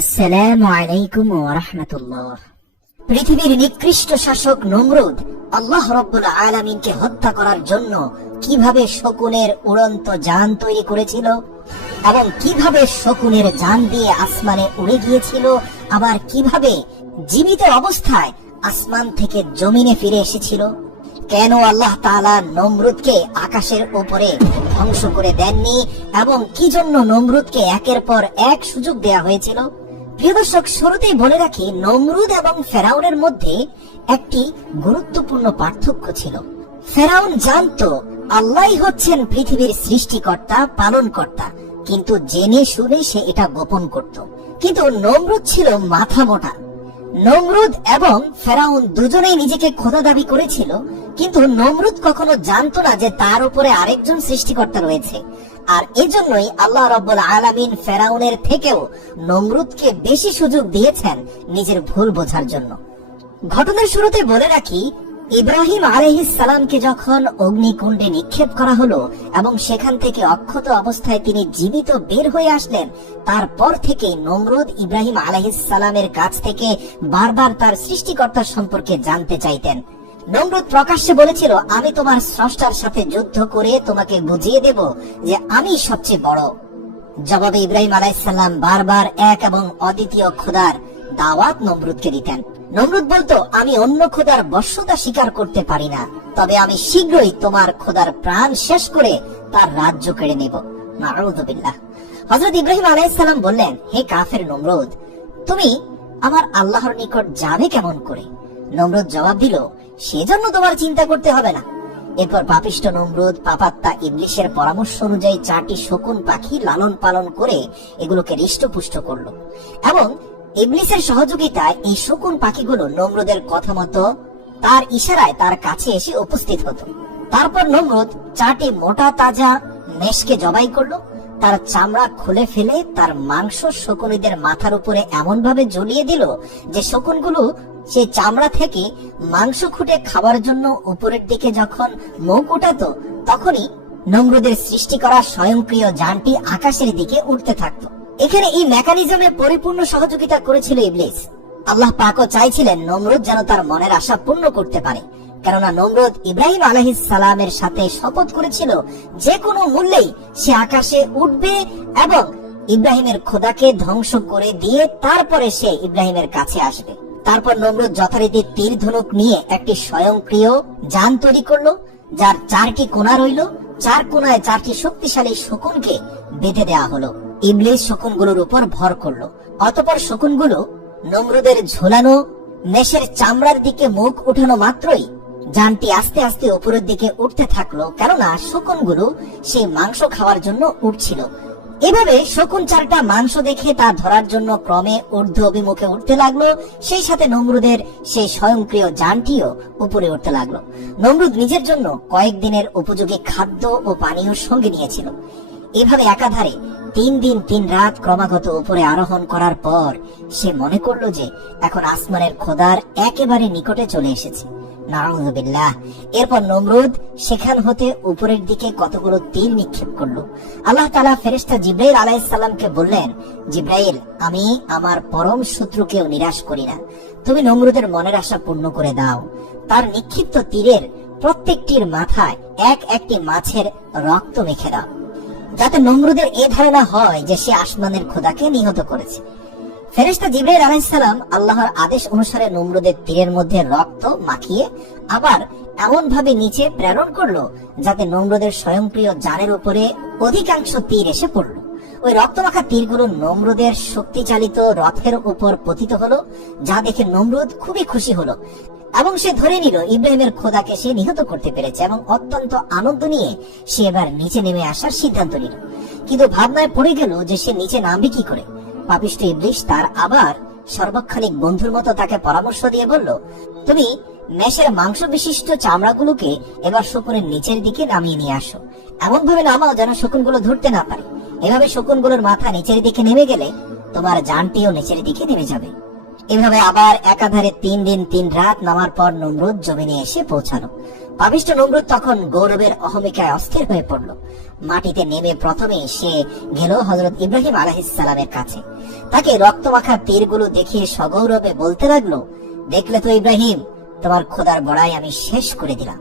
আসসালামু আলাইকুম ওয়া রাহমাতুল্লাহ। পৃথিবীর নিকৃষ্ট শাসক নমরুদ আল্লাহ রব্বুল আলামিনকে হত্যা করার জন্য কীভাবে শকুনের উড়ন্ত যান তৈরি করেছিল এবং কীভাবে শকুনের যান দিয়ে আসমানে উড়ে গিয়েছিল, আবার কীভাবে জীবিত অবস্থায় আসমান থেকে জমিনে ফিরে এসেছিল? কেন আল্লাহ তাআলা নমরুদকে আকাশের ওপরে ধ্বংস করে দেননি এবং কি জন্য নমরুদকে একের পর এক সুযোগ দেয়া হয়েছিল? প্রিয় দর্শক শুরুতেই বলে রাখি, নমরুদ এবং ফেরাউনের মধ্যে একটি গুরুত্বপূর্ণ পার্থক্য ছিল। ফেরাউন জানতো, আল্লাহ হচ্ছেন পৃথিবীর সৃষ্টিকর্তা, পালনকর্তা। কিন্তু জেনে শুনে সে এটা গোপন করত। কিন্তু নমরুদ ছিল মাথা মোটা। নমরুদ এবং ফেরাউন দুজনেই নিজেকে খোদা দাবি করেছিল, কিন্তু নমরুদ কখনো জানতো না যে তার উপরে আরেকজন সৃষ্টিকর্তা রয়েছে। আর এজন্যই আল্লাহ রব্বুল আলামিন ফেরাউনের থেকেও নমরুদকে বেশি সুযোগ দিয়েছেন নিজের ভুল বোঝার জন্য। ঘটনার শুরুতে বলে রাখি, ইব্রাহিম সালামকে যখন অগ্নিকুণ্ডে নিক্ষেপ করা হলো এবং সেখান থেকে অক্ষত অবস্থায় তিনি জীবিত বের হয়ে আসলেন, তারপর থেকে নমরুদ ইব্রাহিম সালামের কাছ থেকে বারবার তার সৃষ্টিকর্তার সম্পর্কে জানতে চাইতেন। নমরুদ প্রকাশ্যে বলেছিল, আমি তোমার স্রষ্টার সাথে যুদ্ধ করে তোমাকে বুঝিয়ে দেব যে আমি সবচেয়ে বড়। জবাবে ইব্রাহিম আলাইসাল্লাম বারবার এক এবং অদ্বিতীয় খোদার দাওয়াত নমরুদকে দিতেন। নমরুদ বলতো, আমি অন্য খোদার বশ্যতা স্বীকার করতে পারি না, তবে আমি শীঘ্রই তোমার খোদার প্রাণ শেষ করে তার রাজ্য কেড়ে নেব। মারুদুবিল্লাহ হজরত ইব্রাহিম আলাইসাল্লাম বললেন, হে কাফের নমরুদ, তুমি আমার আল্লাহর নিকট যাবে কেমন করে? নমরুদ জবাব দিল সেজন্য তোমার চিন্তা করতে হবে না। এরপর পাপিষ্ট নমরুদ পাপাত্তা ইবলিশের পরামর্শ অনুযায়ী চারটি শকুন পাখি লালন পালন করে এগুলোকে হৃষ্টপুষ্ট করল। এবং ইবলিসের সহযোগিতায় এই শকুন পাখিগুলো নমরুদের কথা মতো তার ইশারায় তার কাছে এসে উপস্থিত হতো। তারপর নমরুদ চারটি মোটা তাজা মেষকে জবাই করল। তার চামড়া খুলে ফেলে তার মাংস শকুনিদের মাথার উপরে এমন ভাবে জ্বলিয়ে দিল যে শকুনগুলো সেই চামড়া থেকে মাংস খুঁটে খাবার জন্য উপরের দিকে যখন মুখ উঠাতো, তখনই নমরুদের সৃষ্টি করা স্বয়ংক্রিয় যানটি আকাশের দিকে উঠতে থাকতো। এখানে এই মেকানিজমে পরিপূর্ণ সহযোগিতা করেছিল ইবলিস। আল্লাহ পাকও চাইছিলেন নমরুদ যেন তার মনের আশা পূর্ণ করতে পারে, কেননা নমরুদ ইব্রাহিম আলহিস সালামের সাথে শপথ করেছিল যে কোনো মূল্যেই সে আকাশে উঠবে এবং ইব্রাহিমের খোদাকে ধ্বংস করে দিয়ে তারপরে সে ইব্রাহিমের কাছে আসবে। তারপর নমরুদ যথারীতি তীর ধনুক নিয়ে একটি স্বয়ংক্রিয় যান তৈরি করল, যার চারটি কোণা রইল, চার কোণায় চারটি শক্তিশালী শকুনকে বেঁধে দেওয়া হলো। ইবলিস শকুনগুলোর উপর ভর করল। অতপর শকুনগুলো নমরুদের ঝোলানো মেষের চামড়ার দিকে মুখ উঠানো মাত্রই যানটি আস্তে আস্তে উপরের দিকে উঠতে থাকল, কেননা শকুনগুলো সেই মাংস খাওয়ার জন্য উঠছিল। এভাবে শকুন চারটা মাংস দেখে তা ধরার জন্য ক্রমে ঊর্ধ্ব অভিমুখে উঠতে লাগল, সেই সাথে নমরুদের সেই স্বয়ংক্রিয় যানটিও উপরে উঠতে লাগল। নমরুদ নিজের জন্য কয়েকদিনের উপযোগী খাদ্য ও পানীয় সঙ্গে নিয়েছিল। এভাবে একাধারে তিন দিন তিন রাত ক্রমাগত উপরে আরোহণ করার পর সে মনে করল যে এখন আসমানের খোদার একেবারে নিকটে চলে এসেছে। এরপর নমরুদ সেখান হতে উপরের দিকে কতগুলো তীর নিক্ষেপ করল। আল্লাহ তালা জিব্রাইল বললেন, জিব্রাইল, আমি আমার পরম শত্রুকেও নিরাশ করি না। তুমি নমরুদের মনের আশা পূর্ণ করে দাও। তার নিক্ষিপ্ত তীরের প্রত্যেকটির মাথায় এক একটি মাছের রক্ত মেখে দাও। যাতে নমরুদের এ ধারণা হয় যে সে আসমানের খোদাকে নিহত করেছে। ফেরেস্তা জিব্রাইল আলাইসালাম আল্লাহর আদেশ অনুসারে নমরুদের তীরের মধ্যে রক্ত মাখিয়ে আবার এমন ভাবে নিচে প্রেরণ করল যাতে নমরুদের স্বয়ংক্রিয় জানের উপরে অধিকাংশ তীর এসে পড়ল। ওই রক্তমাখা তীরগুলো নমরুদের শক্তিচালিত রথের উপর পতিত হলো, যা দেখে নমরুদ খুবই খুশি হলো এবং সে ধরে নিল, ইব্রাহিমের খোদাকে সে নিহত করতে পেরেছে এবং অত্যন্ত আনন্দ নিয়ে সে এবার নিচে নেমে আসার সিদ্ধান্ত নিল। কিন্তু ভাবনায় পড়ে গেল যে সে নিচে নামবে কি করে। পাপিষ্ট ইবলিশ তার আবার সর্বক্ষণিক বন্ধুর মতো তাকে পরামর্শ দিয়ে বলল, তুমি মেষের মাংস বিশিষ্ট চামড়াগুলোকে এবার শকুনের নিচের দিকে নামিয়ে নিয়ে আসো। এমন ভাবে নামাও যেন শকুনগুলো ধরতে না পারে। এভাবে শকুনগুলোর মাথা নিচের দিকে নেমে গেলে তোমার যানটিও নিচের দিকে নেমে যাবে। এভাবে আবার একাধারে তিন দিন তিন রাত নামার পর নমরুদ জমিনে এসে পৌঁছালো। পাবিষ্ট নমরুদ তখন গৌরবের অহমিকায় অস্থির হয়ে পড়ল। মাটিতে নেমে প্রথমে সে গেল হজরত ইব্রাহিম আলাহিসাল্লামের কাছে। তাকে রক্তমাখা তীরগুলো দেখিয়ে সগৌরবে বলতে লাগল, দেখলে তো ইব্রাহিম, তোমার খোদার বড়াই আমি শেষ করে দিলাম।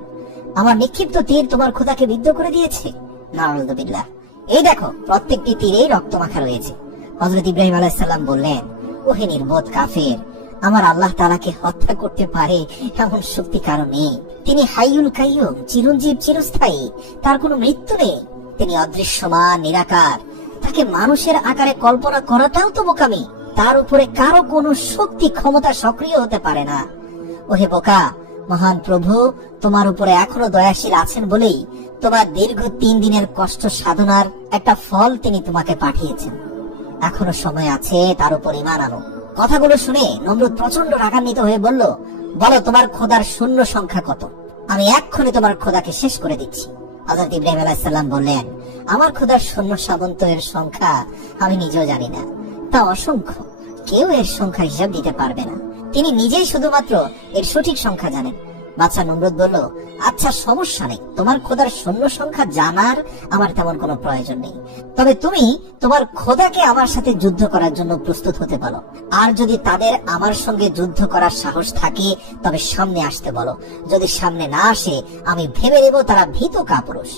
আমার নিক্ষিপ্ত তীর তোমার খোদাকে বিদ্ধ করে দিয়েছে। নারুদবিল্লাহ এই দেখো, প্রত্যেকটি তীরেই রক্তমাখা রয়েছে। হজরত ইব্রাহিম আলাইসাল্লাম বললেন, ওহে নির্বোধ কাফের, আমার আল্লাহ তালাকে হত্যা করতে পারে এমন শক্তি কারও নেই। তিনি হাইউল কাইয়ুম, চিরঞ্জীব, চিরস্থায়ী, তার কোনো মৃত্যু নেই। তিনি অদৃশ্যমান, নিরাকার। তাকে মানুষের আকারে কল্পনা করাটাও তো বোকামি। তার উপরে কারও কোনো শক্তি, ক্ষমতা সক্রিয় হতে পারে না। ওহে বোকা, মহান প্রভু, তোমার উপরে এখনও দয়াশীল আছেন বলেই তোমার দীর্ঘ তিন দিনের কষ্ট সাধনার একটা ফল তিনি তোমাকে পাঠিয়েছেন। এখনও সময় আছে, তার উপর ইমান আনো। কথাগুলো শুনে নমরুদ প্রচণ্ড রাগান্বিত হয়ে বলল, বলো, তোমার খোদার শূন্য সংখ্যা কত? আমি এক্ষুনি তোমার খোদাকে শেষ করে দিচ্ছি। হযরত ইব্রাহিম আলাহিসাল্লাম বললেন, আমার খোদার সামন্ত এর সংখ্যা আমি নিজেও জানি না। তা অসংখ্য। কেউ এর সংখ্যা হিসাব দিতে পারবে না। তিনি নিজেই শুধুমাত্র এর সঠিক সংখ্যা জানেন। বাচ্চা নমরুদ বলল আচ্ছা সমস্যা নেই। তোমার খোদার সৈন্য সংখ্যা জানার আমার তেমন কোনো প্রয়োজন নেই। তবে তুমি তোমার খোদাকে আমার সাথে যুদ্ধ করার জন্য প্রস্তুত হতে বলো আর যদি তাদের আমার সঙ্গে যুদ্ধ করার সাহস থাকে, তবে সামনে আসতে বলো। যদি সামনে না আসে, আমি ভেবে নেব তারা ভীত কাপুরুষ।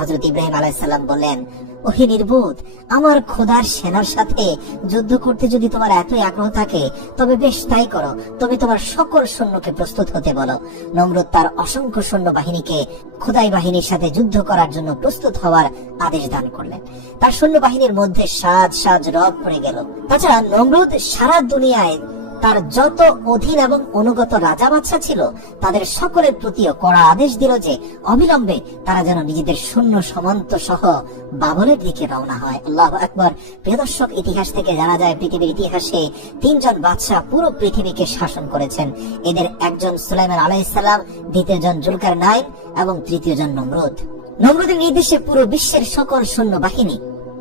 হজরত ইব্রাহিম আলাইসাল্লাম বললেন, ওহে নির্বোধ, আমার খোদার সেনার সাথে যুদ্ধ করতে যদি তোমার এতই আগ্রহ থাকে, তবে বেশ তাই করো, তুমি তোমার সকল সৈন্যকে প্রস্তুত হতে বলো। নমরুদ তার অসংখ্য সৈন্য বাহিনীকে খোদাই বাহিনীর সাথে যুদ্ধ করার জন্য প্রস্তুত হওয়ার আদেশ দান করলেন। তার সৈন্য বাহিনীর মধ্যে সাজ সাজ রব পড়ে গেল। তাছাড়া নমরুদ সারা দুনিয়ায় তার যত অধীন এবং অনুগত রাজা বাচ্চা ছিল, তাদের সকলের প্রতিও কড়া আদেশ দিল যে, অবিলম্বে তারা যেন নিজেদের শূন্য সমান্ত সহ বাবলের দিকে রওনা হয়। আল্লাহ একবার প্রিয় দর্শক, ইতিহাস থেকে জানা যায়, পৃথিবীর ইতিহাসে তিনজন বাদশাহ পুরো পৃথিবীকে শাসন করেছেন। এদের একজন সুলাইমান আলাইসাল্লাম দ্বিতীয় জন জুলকার নাইন এবং তৃতীয় জন নমরুদ। নমরুদের নির্দেশে পুরো বিশ্বের সকল সৈন্য বাহিনী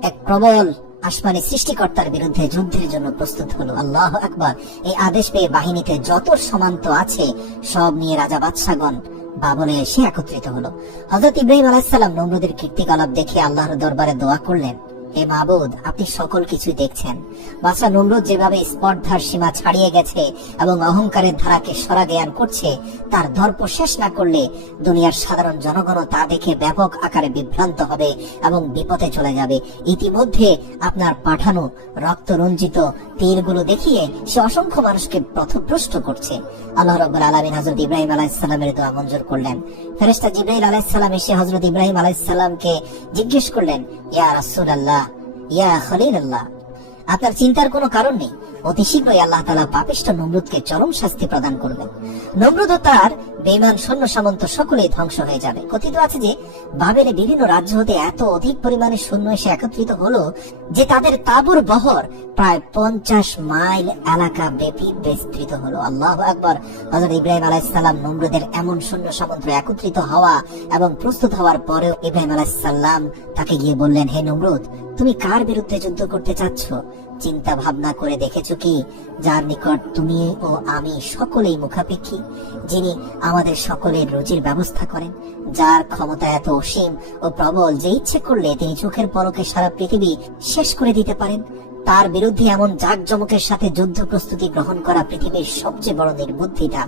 এক প্রবল আসমানি সৃষ্টিকর্তার বিরুদ্ধে যুদ্ধের জন্য প্রস্তুত হলো। আল্লাহ আকবর। এই আদেশ পেয়ে বাহিনীতে যত সমান্ত আছে, সব নিয়ে রাজা বাদশাগণ বাবলে এসে একত্রিত হলো। হজরত ইব্রাহিম আলাহিসাল্লাম নমরুদের কীর্তিকলাপ দেখে আল্লাহর দরবারে দোয়া করলেন। হে মাবুদ, আপনি সকল কিছুই দেখছেন। বাদশা নমরুদ যেভাবে স্পর্ধার সীমা ছাড়িয়ে গেছে এবং অহংকারের ধারাকে সরা জ্ঞান করছে, তার দর্প শেষ না করলে দুনিয়ার সাধারণ জনগণও তা দেখে ব্যাপক আকারে বিভ্রান্ত হবে এবং বিপদে চলে যাবে। ইতিমধ্যে আপনার পাঠানো রক্ত রঞ্জিত তীরগুলো দেখিয়ে সে অসংখ্য মানুষকে পথভ্রষ্ট করছে। আল্লাহ রব্বুল আলমিন হজরত ইব্রাহিম আলাইসাল্লামের দোয়া মঞ্জুর করলেন। ফেরেস্তা জিব্রাহিম আলাইসাল্লাম এসে হজরত ইব্রাহিম আলাইসাল্লামকে জিজ্ঞেস করলেন, ইয়া রাসুল আল্লাহ ইয়া খলিল আল্লাহ আপনার চিন্তার কোনো কারণ নেই। অতি শীঘ্রই আল্লাহ তালা পাপিষ্ট নমরুদকে চরম শাস্তি প্রদান করবেন। নমরুদ তার বেমান সৈন্য সামন্ত সকলেই ধ্বংস হয়ে যাবে। কথিত আছে যে, বাবেলে বিভিন্ন রাজ্য হতে এত অধিক পরিমাণে সৈন্য এসে একত্রিত হলো যে তাদের তাবুর বহর প্রায় পঞ্চাশ মাইল এলাকা ব্যাপী বিস্তৃত হলো। আল্লাহ আকবর। হজরত ইব্রাহিম আলাইসাল্লাম নমরুদের এমন সৈন্য সামন্ত একত্রিত হওয়া এবং প্রস্তুত হওয়ার পরেও ইব্রাহিম আলাইসাল্লাম তাকে গিয়ে বললেন, হে নমরুদ তুমি কার বিরুদ্ধে যুদ্ধ করতে চাচ্ছ? চিন্তা ভাবনা করে দেখেছ কি? যার নিকট তুমি ও আমি সকলেই মুখাপেক্ষী, যিনি আমাদের সকলের রুজির ব্যবস্থা করেন, যার ক্ষমতা এত অসীম ও প্রবল যে ইচ্ছে করলে তিনি চোখের পলকে সারা পৃথিবী শেষ করে দিতে পারেন, তার বিরুদ্ধে এমন জাকজমকের সাথে যুদ্ধ প্রস্তুতি গ্রহণ করা পৃথিবীর সবচেয়ে বড় নির্বুদ্ধিতা।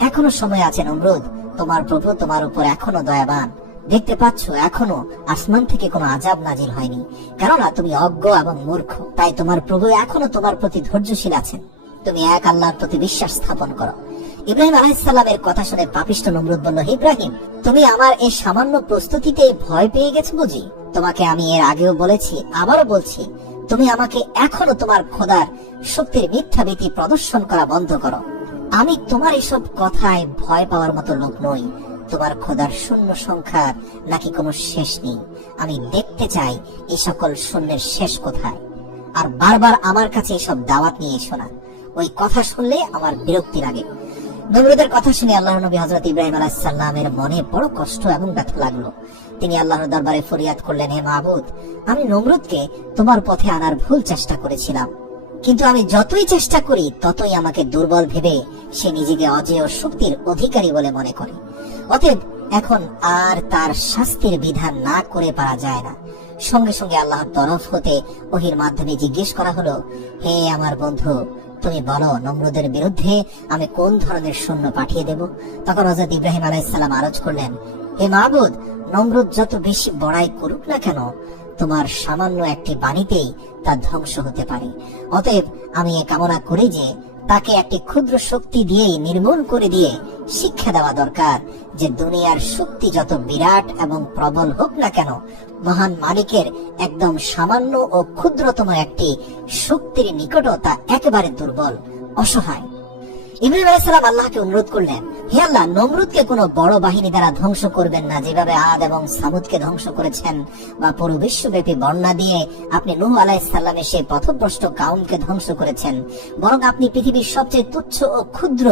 এখনও সময় আছে, নমরুদ। তোমার প্রভু তোমার উপর এখনও দয়াবান। দেখতে পাচ্ছ, এখনও আসমান থেকে কোনো আজাব নাজিল হয়নি। কেননা তুমি অজ্ঞ এবং মূর্খ, তাই তোমার প্রভু এখনও তোমার প্রতি ধৈর্যশীল আছেন। তুমি এক আল্লাহর প্রতি বিশ্বাস স্থাপন করো। ইব্রাহিম আলাইসাল্লামের কথা শুনে পাপিষ্ট নমরুদ বলল ইব্রাহিম, তুমি আমার এই সামান্য প্রস্তুতিতে ভয় পেয়ে গেছো বুঝি? তোমাকে আমি এর আগেও বলেছি, আবারও বলছি, তুমি আমাকে এখনও তোমার খোদার শক্তির মিথ্যাভীতি প্রদর্শন করা বন্ধ করো। আমি তোমার এসব কথায় ভয় পাওয়ার মতো লোক নই। তোমার খোদার শূন্য সংখ্যার নাকি কোনো শেষ নেই। আমি দেখতে চাই এই সকল শূন্যের শেষ কোথায়। আর বারবার আমার কাছে এসব দাওয়াত নিয়ে এসো না। ওই কথা শুনলে আমার বিরক্তি লাগে। নমরুদের কথা শুনে আল্লাহ নবী হজরত ইব্রাহিম আলাহিসাল্লামের মনে বড় কষ্ট এবং ব্যথা লাগল। তিনি আল্লাহর দরবারে ফরিয়াদ করলেন, হে মাহবুদ আমি নমরুদকে তোমার পথে আনার ভুল চেষ্টা করেছিলাম। কিন্তু আমি যতই চেষ্টা করি, ততই আমাকে দুর্বল ভেবে সে নিজেকে অজেয় শক্তির অধিকারী বলে মনে করে। অতএব এখন আর তার শাস্তির বিধান না করে পারা যায় না। সঙ্গে সঙ্গে আল্লাহর তরফ হতে ওহির মাধ্যমে জিজ্ঞেস করা হলো, হে আমার বন্ধু, তুমি বলো নমরুদের বিরুদ্ধে আমি কোন ধরনের সৈন্য পাঠিয়ে দেব? তখন হজরত ইব্রাহিম আলাইসাল্লাম আরজ করলেন হে মাহবুদ নমরুদ যত বেশি বড়াই করুক না কেন, তোমার সামান্য একটি বাণীতেই তা ধ্বংস হতে পারে। অতএব আমি এ কামনা করি যে তাকে একটি ক্ষুদ্র শক্তি দিয়েই নির্মূল করে দিয়ে শিক্ষা দেওয়া দরকার যে দুনিয়ার শক্তি যত বিরাট এবং প্রবল হোক না কেন, মহান মালিকের একদম সামান্য ও ক্ষুদ্রতম একটি শক্তির নিকটও তা একেবারে দুর্বল, অসহায়। ইব্রাহিম আল্লাহকে অনুরোধ করলেন, হে আল্লাহ, নমরুদকে কোনো বড় বাহিনী দ্বারা ধ্বংস করবেন না, যেভাবে আদ এবং সামুদকে ধ্বংস করেছেন বা পুরো বিশ্বব্যাপী বন্যা দিয়ে আপনি নূহ পথভ্রষ্ট ধ্বংস করেছেন, বরং আপনি পৃথিবীর সবচেয়ে তুচ্ছ ও ক্ষুদ্র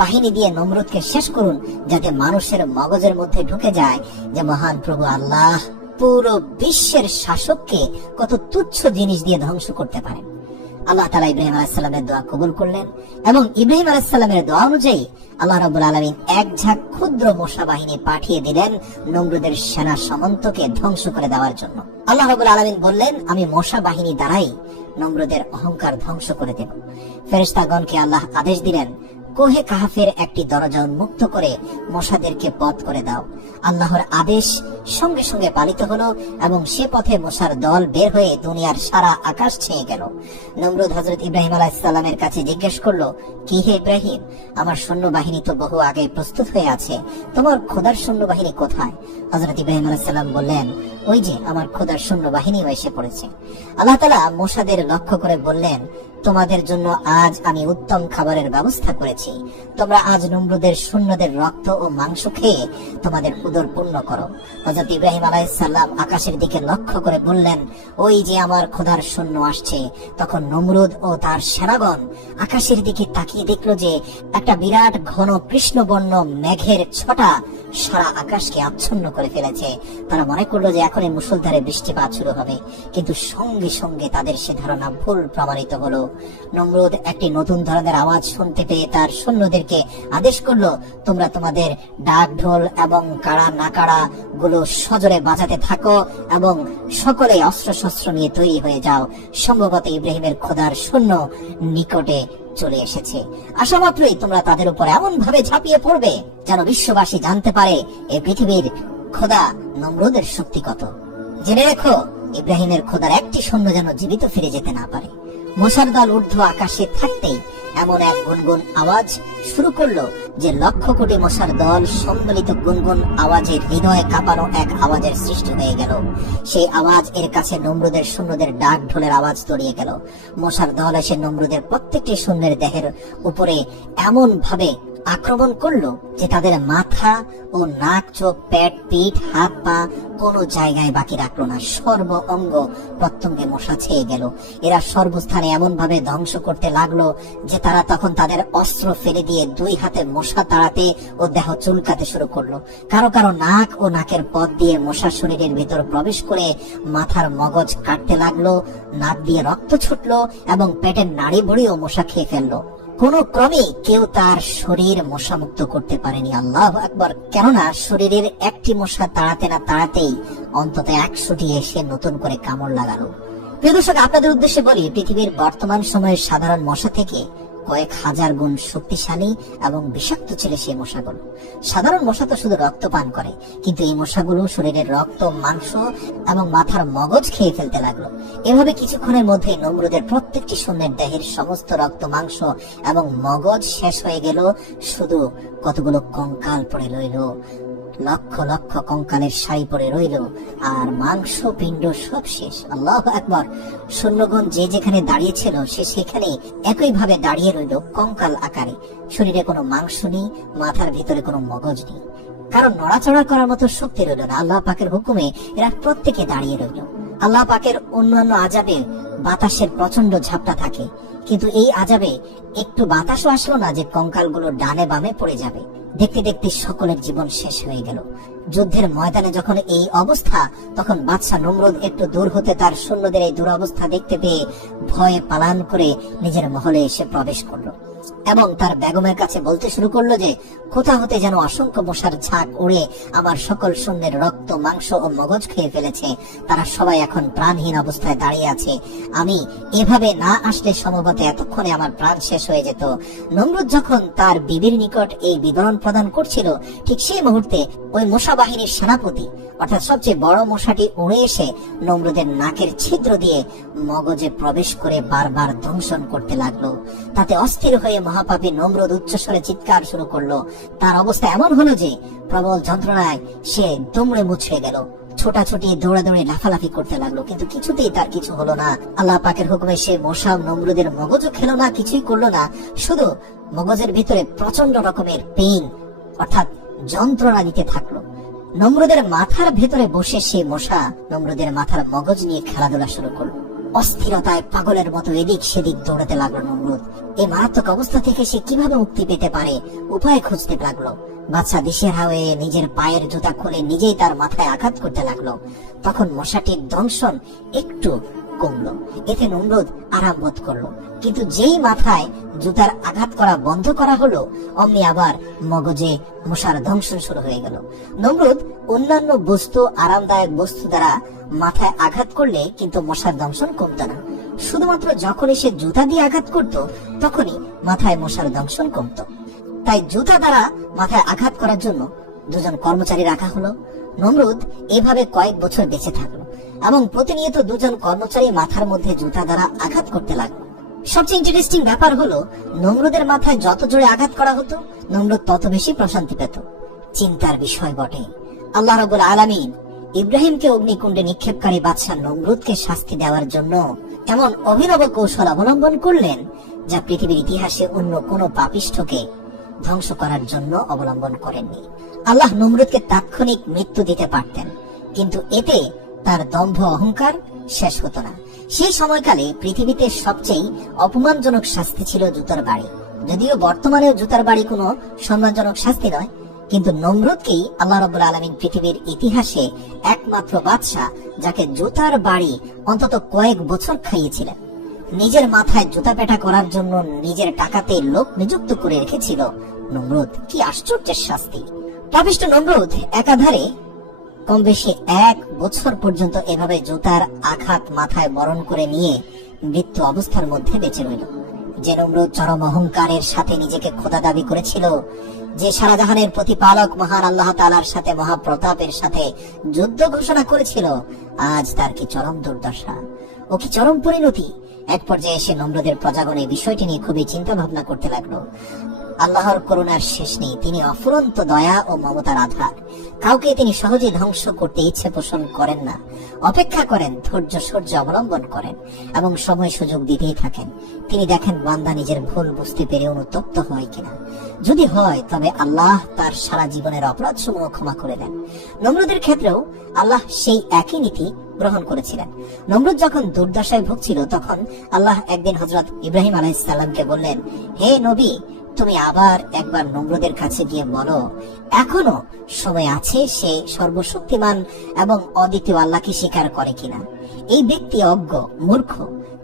বাহিনী দিয়ে নমরুদকে শেষ করুন, যাতে মানুষের মগজের মধ্যে ঢুকে যায় যে মহান প্রভু আল্লাহ পুরো বিশ্বের শাসককে কত তুচ্ছ জিনিস দিয়ে ধ্বংস করতে পারেন। আল্লাহ তালা ইব্রাহিম আলাহিসাল্লামের দোয়া কবুল করলেন এবং ইব্রাহিম আলাহিসাল্লামের দোয়া অনুযায়ী আল্লাহ রবুল আলমিন এক ঝাঁক ক্ষুদ্র মশা বাহিনী পাঠিয়ে দিলেন নমরুদের সেনা সামন্তকে ধ্বংস করে দেওয়ার জন্য। আল্লাহ রবুল আলমিন বললেন, আমি মশা বাহিনী দ্বারাই নমরুদের অহংকার ধ্বংস করে দেব। ফেরেস্তাগণকে আল্লাহ আদেশ দিলেন কোহে কাহাফের একটি দরজা উন্মুক্ত করে মশাদেরকে পথ করে দাও। আল্লাহর আদেশ সঙ্গে সঙ্গে পালিত হলো এবং সে পথে মশার দল বের হয়ে দুনিয়ার সারা আকাশ ছেয়ে গেল। নমরুদ হজরত ইব্রাহিম আলাহিসাল্লামের কাছে জিজ্ঞেস করল, কি হে ইব্রাহিম? আমার সৈন্য বাহিনী তো বহু আগে প্রস্তুত হয়ে আছে। তোমার খোদার সৈন্য বাহিনী কোথায়? হজরত ইব্রাহিম আলাহিসাল্লাম বললেন, ওই যে আমার খোদার সৈন্য বাহিনীও এসে পড়েছে। আল্লাহ তালা মশাদের লক্ষ্য করে বললেন তোমাদের জন্য আজ আমি উত্তম খাবারের ব্যবস্থা করেছি। তোমরা আজ নমরুদের সৈন্যদের রক্ত ও মাংস খেয়ে তোমাদের উদর পূর্ণ করো। হজরত ইব্রাহিম আলাইসাল্লাম আকাশের দিকে লক্ষ্য করে বললেন, ওই যে আমার খোদার সৈন্য আসছে। তখন নমরুদ ও তার সেনাগণ আকাশের দিকে তাকিয়ে দেখল যে একটা বিরাট ঘন কৃষ্ণবর্ণ মেঘের ছটা সারা আকাশকে আচ্ছন্ন করে ফেলেছে। তারা মনে করল যে এখনই মুসলধারে বৃষ্টিপাত শুরু হবে। কিন্তু সঙ্গে সঙ্গে তাদের সে ধারণা ভুল প্রমাণিত হলো। নমরুদ একটি নতুন ধরনের আওয়াজ শুনতে পেয়ে তার সৈন্যদেরকে আদেশ করল, তোমরা তোমাদের ডাক ঢোল এবং কাড়া নাকাড়া গুলো সজরে বাজাতে থাকো এবং সকলে অস্ত্র শস্ত্র নিয়ে তৈরি হয়ে যাও। সম্ভবত ইব্রাহিমের খোদার সৈন্য নিকটে চলে এসেছে। আসা মাত্রই তোমরা তাদের উপর এমন ভাবে ঝাঁপিয়ে পড়বে যেন বিশ্ববাসী জানতে পারে এই পৃথিবীর খোদা নমরুদের শক্তি কত। জেনে রেখো, ইব্রাহিমের খোদার একটি সৈন্য যেন জীবিত ফিরে যেতে না পারে। মশার দল ঊর্ধ্ব আকাশে থাকতেই এমন এক গুনগুন আওয়াজ শুরু করল যে লক্ষ কোটি মশার দল সম্মিলিত গুনগুন আওয়াজে হৃদয় কাঁপানো এক আওয়াজের সৃষ্টি হয়ে গেল। সেই আওয়াজ এর কাছে নমরুদের শূন্যদের ডাক ঢোলের আওয়াজ তড়িয়ে গেল। মশার দল এসে নমরুদের প্রত্যেকটি শূন্যের দেহের উপরে এমন ভাবে আক্রমণ করল যে তাদের মাথা ও নাক, চোখ, পেট, পিঠ, হাত, পা কোনো জায়গায় বাকি রাখল না। সর্ব অঙ্গ প্রত্যঙ্গে মশা ছেয়ে গেল। এরা সর্বস্থানে এমন ভাবে ধ্বংস করতে লাগল যে তারা তখন তাদের অস্ত্র ফেলে দিয়ে দুই হাতে মশা তাড়াতে ও দেহ চুলকাতে শুরু করল। কারও কারও নাক ও নাকের পথ দিয়ে মশা শরীরের ভিতর প্রবেশ করে মাথার মগজ কাটতে লাগল, নাক দিয়ে রক্ত ছুটলো এবং পেটের নাড়ি ভুড়িও মশা খেয়ে ফেলল। কোন ক্রমে কেউ তার শরীর মশামুক্ত করতে পারেনি, আল্লাহ একবার কেননা শরীরের একটি মশা তাড়াতে না তাড়াতেই অন্তত একশোটি এসে নতুন করে কামড় লাগালো। প্রিয় দর্শক, আপনাদের উদ্দেশ্যে বলি, পৃথিবীর বর্তমান সময়ের সাধারণ মশা থেকে কয়েক হাজার গুণ শক্তিশালী এবং বিষাক্ত ছিল সেই মশাগুলো। সাধারণ মশা তো শুধু রক্ত পান করে, কিন্তু এই মশাগুলো শরীরের রক্ত, মাংস এবং মাথার মগজ খেয়ে ফেলতে লাগল। এভাবে কিছুক্ষণের মধ্যে নমরুদের প্রত্যেকটি সৈন্যের দেহের সমস্ত রক্ত, মাংস এবং মগজ শেষ হয়ে গেল। শুধু কতগুলো কঙ্কাল পড়ে রইল লক্ষ লক্ষ কঙ্কালের সারি পড়ে রইল, আর মাংস, পিণ্ড সব শেষ। আল্লাহ একবার সৈন্যগণ যে যেখানে দাঁড়িয়েছিল, সে সেখানে একইভাবে দাঁড়িয়ে রইল কঙ্কাল আকারে। শরীরে কোনো মাংস নেই, মাথার ভিতরে কোনো মগজ নেই। কারণ নড়াচড়া করার মতো শক্তি রইল না। আল্লাহ পাকের হুকুমে এরা প্রত্যেকে দাঁড়িয়ে রইল। আল্লাহ পাকের অন্যান্য আজাবে বাতাসের প্রচণ্ড ঝাপটা থাকে। কিন্তু এই আজাবে একটু বাতাসও আসলো না যে কঙ্কালগুলো ডানে বামে পড়ে যাবে। দেখতে দেখতে সকলের জীবন শেষ হয়ে গেল। যুদ্ধের ময়দানে যখন এই অবস্থা, তখন বাদশাহ নমরুদ একটু দূর হতে তার সৈন্যদের এই দুরবস্থা দেখতে পেয়ে ভয়ে পালান করে নিজের মহলে এসে প্রবেশ করল। এবং তার বেগমের কাছে বলতে শুরু করল যে, কোথা হতে যেন অসংখ্য মশার ঝাঁক উড়ে আমার সকল সৈন্যের রক্ত, মাংস ও মগজ খেয়ে ফেলেছে। তারা সবাই এখন প্রাণহীন অবস্থায় দাঁড়িয়ে আছে। আমি এভাবে না আসলে সম্ভবত এতক্ষণে আমার প্রাণ শেষ হয়ে যেত। নমরুদ যখন তার বিবির নিকট এই বিবরণ প্রদান করছিল, ঠিক সেই মুহূর্তে ওই মশা বাহিনীর সেনাপতি অর্থাৎ সবচেয়ে বড় মশাটি উড়ে এসে নমরুদের নাকের ছিদ্র দিয়ে মগজে প্রবেশ করে বারবার দংশন করতে লাগল। তাতে অস্থির হয়ে মহাপাপী নমরুদ উচ্চস্বরে চিৎকার শুরু করল। তার অবস্থা এমন হলো যে প্রবল যন্ত্রণায় সে দুমড়ে মুছড়ে গেল। ছোটাছুটি, দৌড়াদৌড়ি, লাফালাফি করতে লাগল, কিন্তু কিছুতেই তার কিছু হলো না। আল্লাহ পাকের হুকুমে সে মশা নমরুদের মগজও খেলো না, কিছুই করল না। শুধু মগজের ভিতরে প্রচণ্ড রকমের পেইন, অর্থাৎ যন্ত্রণা দিতে থাকল। নমরুদের মাথার ভেতরে বসে সে মশা নমরুদের মাথার মগজ নিয়ে খেলাধুলা শুরু করল। অস্থিরতায় পাগলের মতো এদিক সেদিক দৌড়াতে লাগল নমরুদ। এই মারাত্মক অবস্থা থেকে সে কীভাবে মুক্তি পেতে পারে উপায় খুঁজতে লাগল। বাচ্চা দিশেহা হয়ে নিজের পায়ের জুতা খুলে নিজেই তার মাথায় আঘাত করতে লাগল। তখন মশাটির দংশন একটু কমলো এতে নমরুদ আরাম বোধ করল। কিন্তু যেই মাথায় জুতার আঘাত করা বন্ধ করা হলো, অমনি আবার মগজে মশার দংশন শুরু হয়ে গেল। নমরুদ অন্যান্য বস্তু, আরামদায়ক বস্তু দ্বারা মাথায় আঘাত করলে কিন্তু মশার দংশন কমতো না। শুধুমাত্র যখনই সে জুতা দিয়ে আঘাত করত, তখনই মাথায় মশার দংশন কমতো। তাই জুতা দ্বারা মাথায় আঘাত করার জন্য দুজন কর্মচারী রাখা হলো। নমরুদ এভাবে কয়েক বছর বেঁচে থাকল। এবং প্রতিনিয়ত দুজন কর্মচারী মাথার মধ্যে জুতা দ্বারা আঘাত করতে লাগল। সবচেয়ে ইন্টারেস্টিং ব্যাপার হলো, নমরুদের মাথায় যত জোরে আঘাত করা হতো, নমরুদ তত বেশি প্রশান্তি পেত। চিন্তার বিষয় বটে। আল্লাহ রবুল আলামিন ইব্রাহিমকে অগ্নিকুণ্ডে নিক্ষেপকারী বাদশাহ নমরুদকে শাস্তি দেওয়ার জন্য এমন অভিনব কৌশল অবলম্বন করলেন, যা পৃথিবীর ইতিহাসে অন্য কোনো পাপিষ্ঠকে ধ্বংস করার জন্য অবলম্বন করেননি। আল্লাহ নমরুদকে তাৎক্ষণিক মৃত্যু দিতে পারতেন, কিন্তু এতে তার দম্ভ অহংকার শেষ হতো না। সেই সময়কালে পৃথিবীতে সবচেয়ে অপমানজনক শাস্তি ছিল জুতার বাড়ি। যদিও বর্তমানেও জুতার বাড়ি কোনো সম্মানজনক শাস্তি নয়, কিন্তু নমরুদকেই আল্লাহ রবুল আলমিন পৃথিবীর ইতিহাসে একমাত্র বাদশাহ যাকে জুতার বাড়ি অন্তত কয়েক বছর খাইয়েছিলেন। নিজের মাথায় জুতা পেটা করার জন্য নিজের টাকাতে লোক নিযুক্ত করে রেখেছিল নমরুদ। কি আশ্চর্যের শাস্তি। পাপিষ্ট নমরুদ একাধারে কম বেশি এক বছর পর্যন্ত এভাবে জুতার আঘাত মাথায় বরণ করে নিয়ে মৃত্যু অবস্থার মধ্যে বেঁচে রইল। যে নমরুদ চরম অহংকারের সাথে নিজেকে খোদা দাবি করেছিল, যে সারাজাহানের প্রতিপালক মহান আল্লাহ তালার সাথে মহাপ্রতাপের সাথে যুদ্ধ ঘোষণা করেছিল, আজ তার কি চরম দুর্দশা? ও কি চরম পরিণতি? এক পর্যায়ে এসে নম্রদের প্রজাগণ বিষয়টি নিয়ে খুবই চিন্তা ভাবনা করতে লাগল। আল্লাহর করুণার শেষ নেই। তিনি অফুরন্ত দয়া ও মমতার আধার। কাউকে তিনি সহজে ধ্বংস করতে ইচ্ছে পোষণ করেন না। অপেক্ষা করেন, ধৈর্য সূর্য অবলম্বন করেন এবং সময় সুযোগ দিতেই থাকেন। তিনি দেখেন বান্দা নিজের ভুল বুঝতে পেরে অনুতপ্ত হয় কিনা। যদি হয়, তবে আল্লাহ তার সারা জীবনের অপরাধ সমূহ ক্ষমা করে দেন। নমরুদের ক্ষেত্রেও আল্লাহ সেই একই নীতি গ্রহণ করেছিলেন। নমরুদ যখন দুর্দশায় ভুগছিল, তখন আল্লাহ একদিন হজরত ইব্রাহিম আলাইসাল্লামকে বললেন, হে নবী তুমি আবার একবার নমরুদের কাছে গিয়ে বলো, এখনও সময় আছে সে সর্বশক্তিমান এবং অদ্বিতীয় আল্লাহকে স্বীকার করে কিনা? এই ব্যক্তি অজ্ঞ, মূর্খ।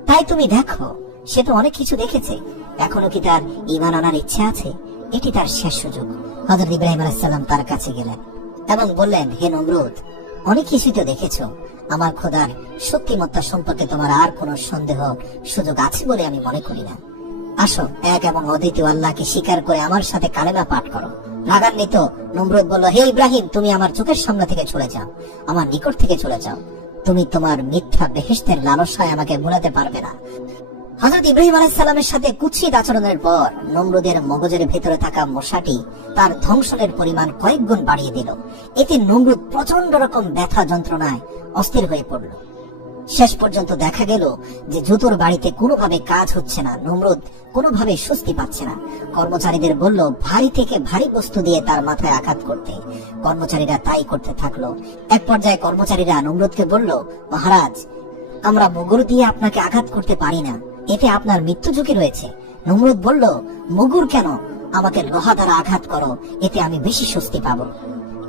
তাই তুমি দেখো, সে তো অনেক কিছু দেখেছে। এখনও কি তার ইমান আনার ইচ্ছে আছে? এটি তার শেষ সুযোগ। হজরত ইব্রাহিম আলাইসাল্লাম তার কাছে গেলেন এবং বললেন, হে নমরুদ, অনেক কিছুই তো দেখেছ। আমার খোদার শক্তিমত্তা সম্পর্কে তোমার আর কোনো সন্দেহ সুযোগ আছে বলে আমি মনে করি না। আসো, এক এবং অদ্বিতীয় আল্লাহকে স্বীকার করে আমার সাথে কালেমা পাঠ করো। রাগান্বিত, নমরুদ বলল, হে ইব্রাহিম, তুমি আমার চোখের সামনে থেকে চলে যাও, আমার নিকট থেকে চলে যাও। তুমি তোমার মিথ্যা বেহেস্তের লালসায় আমাকে ভুলাতে পারবে না। হজরত ইব্রাহিম আলাইসাল্লামের সাথে কুৎসিত আচরণের পর নমরুদের মগজের ভেতরে থাকা মশাটি তার ধ্বংসনের পরিমাণ কয়েক গুণ বাড়িয়ে দিল। এতে নমরুদ প্রচণ্ড রকম ব্যথা যন্ত্রণায় অস্থির হয়ে পড়ল। শেষ পর্যন্ত দেখা গেল যে জুতোর বাড়িতে কোনোভাবে কাজ হচ্ছে না, নমরুদ কোনোভাবে স্বস্তি পাচ্ছে না। কর্মচারীদের বলল, ভারী থেকে ভারী বস্তু দিয়ে তার মাথায় আঘাত করতে। কর্মচারীরা তাই করতে থাকল। এক পর্যায়ে কর্মচারীরা নমরুদকে বলল, মহারাজ, আমরা মুগুর দিয়ে আপনাকে আঘাত করতে পারি না। এতে আপনার মৃত্যু ঝুঁকি রয়েছে। নমরুদ বলল, মুগুর কেন? আমাকে লোহা দ্বারা আঘাত করো। এতে আমি বেশি স্বস্তি পাবো।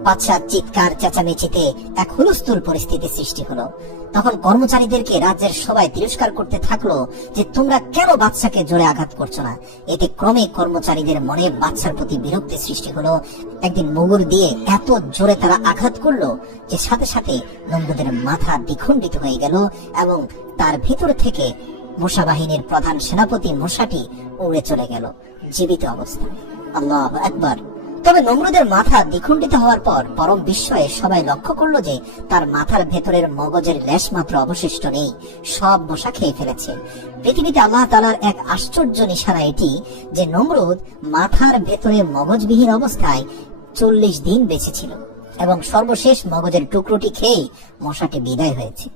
বাদশাহ চিৎকার চেঁচামেচিতে এক হুলস্থুল পরিস্থিতি সৃষ্টি হলো। তখন কর্মচারীদেরকে রাজ্যের সবাই তিরস্কার করতে থাকল যে তোমরা কেন বাদশাকে জোরে আঘাত করছ না? এতে ক্রমে কর্মচারীদের মনে বাদশার প্রতি বিরক্তি সৃষ্টি হলো। একদিন মুগুর দিয়ে এত জোরে তারা আঘাত করল যে সাথে সাথে নমরুদের মাথা দ্বিখণ্ডিত হয়ে গেল এবং তার ভিতর থেকে মোশা বাহিনীর প্রধান সেনাপতি মোশাটি উড়ে চলে গেল। জীবিত অবস্থায়। আল্লাহ একবার তবে নমরুদের মাথা দ্বিখণ্ডিত হওয়ার পর পরম বিস্ময়ে সবাই লক্ষ্য করল যে তার মাথার ভেতরের মগজের লেশ মাত্র অবশিষ্ট নেই, সব মশা খেয়ে ফেলেছে। পৃথিবীতে আল্লাহ তালার এক আশ্চর্য নিশানা এটি যে নমরুদ মাথার ভেতরে মগজবিহীন অবস্থায় চল্লিশ দিন বেঁচে ছিল এবং সর্বশেষ মগজের টুকরোটি খেয়ে মশাটি বিদায় হয়েছে।